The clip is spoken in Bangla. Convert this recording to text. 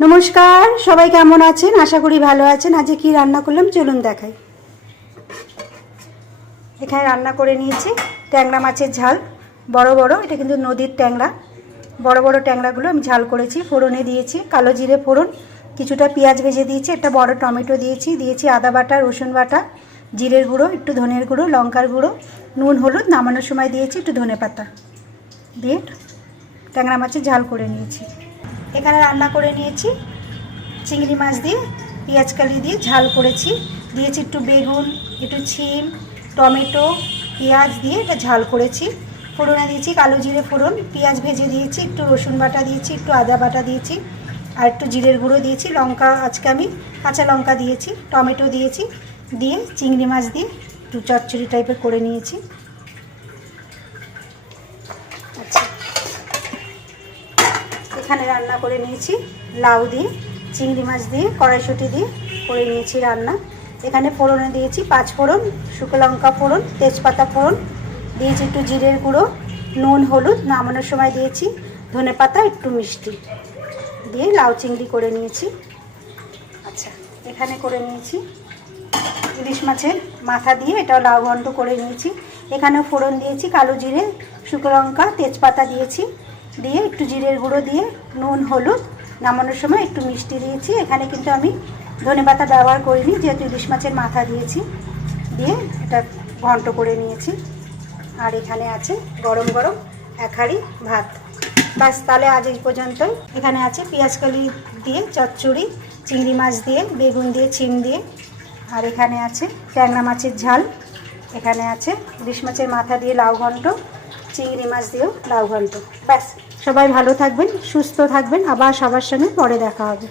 নমস্কার, সবাই কেমন আছেন? আশা করি ভালো আছেন। আজকে কি রান্না করলাম চলুন দেখাই। এখানে রান্না করে নিয়েছি ট্যাংরা মাছের ঝাল, বড় বড়, এটা কিন্তু নদীর ট্যাংরা। বড় বড় ট্যাংরাগুলো আমি ঝাল করেছি, ফোড়নে দিয়েছি কালো জিরে ফোড়ন, কিছুটা পেঁয়াজ ভেজে দিয়েছি, একটা বড় টমেটো দিয়েছি আদা বাটা, রসুন বাটা, জিরের গুঁড়ো, একটু ধনের গুঁড়ো, লঙ্কার গুঁড়ো, নুন, হলুদ, নামানোর সময় দিয়েছি একটু ধনেপাতা দিয়ে ট্যাংরা মাছের ঝাল করে নিয়েছি। এখানে রান্না করে নিয়েছি চিংড়ি মাছ দিয়ে পেঁয়াজ কালি দিয়ে ঝাল করেছি, দিয়েছি একটু বেগুন, একটু শিম, টমেটো, পেঁয়াজ দিয়ে এটা ঝাল করেছি। ফোড়নে দিয়েছি কালো জিরে ফোড়ন, পেঁয়াজ ভেজে দিয়েছি, একটু রসুন বাটা দিয়েছি, একটু আদা বাটা দিয়েছি, আর একটু জিরের গুঁড়ো দিয়েছি, লঙ্কা আজকে আমি কাঁচা লঙ্কা দিয়েছি, টমেটো দিয়েছি, দিয়ে চিংড়ি মাছ দিয়ে একটু চচ্চড়ি টাইপের করে নিয়েছি। আচ্ছা, এখানে রান্না করে নিয়েছি লাউ দিয়ে, চিংড়ি মাছ দিয়ে, কড়াইশুঁটি দিয়ে করে নিয়েছি রান্না। এখানে ফোড়নে দিয়েছি 5 ফোড়ন, শুকনো লঙ্কা ফোড়ন, তেজপাতা ফোড়ন, দিয়েছি একটু জিরের গুঁড়ো, নুন, হলুদ, নামানোর সময় দিয়েছি ধনেপাতা, একটু মিষ্টি দিয়ে লাউ চিংড়ি করে নিয়েছি। আচ্ছা, এখানে করে নিয়েছি ইলিশ মাছের মাথা দিয়ে, এটাও লাউ ঘন্ট করে নিয়েছি। এখানেও ফোড়ন দিয়েছি কালো জিরে, শুকনো লঙ্কা, তেজপাতা দিয়েছি, দিয়ে একটু জিরের গুঁড়ো দিয়ে নুন, হলুদ, নামানোর সময় একটু মিষ্টি দিয়েছি। এখানে কিন্তু আমি ধনেপাতা ব্যবহার করিনি, যেহেতু ইলিশ মাছের মাথা দিয়েছি, দিয়ে এটা ঘন্ট করে নিয়েছি। আর এখানে আছে গরম গরম 1 হাঁড়ি ভাত। ব্যাস, তাহলে আজ এই পর্যন্তই। এখানে আছে পেঁয়াজ কলি দিয়ে চচ্চড়ি, চিংড়ি মাছ দিয়ে, বেগুন দিয়ে, শিম দিয়ে, আর এখানে আছে ট্যাংরা মাছের ঝাল, এখানে আছে ইলিশ মাছের মাথা দিয়ে লাউ ঘন্ট, চিংড়ি মাছ দিয়েও লাউ ঘন্ট। ব্যাস, সবাই ভালো থাকবেন, সুস্থ থাকবেন, আবার সবার সঙ্গে পরে দেখা হবে।